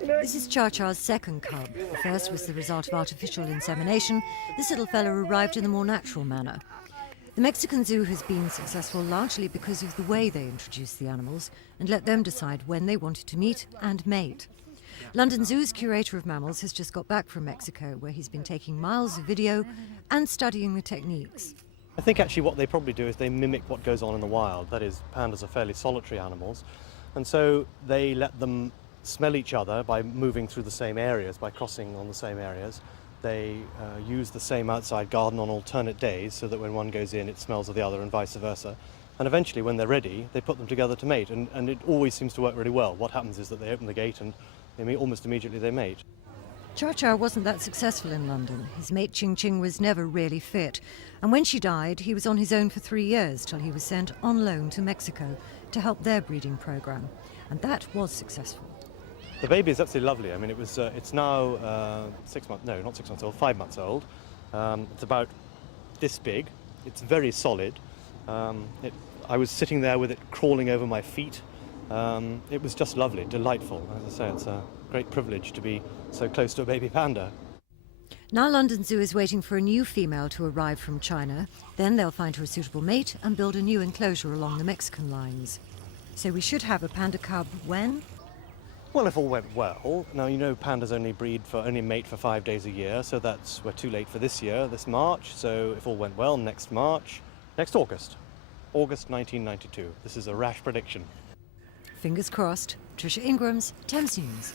This is Cha-Cha's second cub. The first was the result of artificial insemination. This little fella arrived in the more natural manner. The Mexican zoo has been successful largely because of the way they introduced the animals and let them decide when they wanted to meet and mate. London Zoo's curator of mammals has just got back from Mexico, where he's been taking miles of video and studying the techniques. I think actually what they probably do is they mimic what goes on in the wild. That is, pandas are fairly solitary animals, and so they let them smell each other by moving through the same areas, by crossing on the same areas. They use the same outside garden on alternate days so that when one goes in it smells of the other and vice versa. And eventually when they're ready they put them together to mate, and it always seems to work really well. What happens is that they open the gate and almost immediately they mate. Cha-Cha wasn't that successful in London. His mate Ching Ching was never really fit, and when she died he was on his own for 3 years till he was sent on loan to Mexico to help their breeding programme, and that was successful. The baby is absolutely lovely. I mean, it's now 6 months, no, not 6 months old, 5 months old. It's about this big. It's very solid. I was sitting there with it crawling over my feet. It was just lovely, delightful. As I say, it's a great privilege to be so close to a baby panda. Now London Zoo is waiting for a new female to arrive from China. Then they'll find her a suitable mate and build a new enclosure along the Mexican lines. So we should have a panda cub when? Well, if all went well. Now, you know, pandas only mate for 5 days a year, so we're too late for this year, this March. So if all went well, next August 1992. This is a rash prediction. Fingers crossed. Trisha Ingram's Thames News.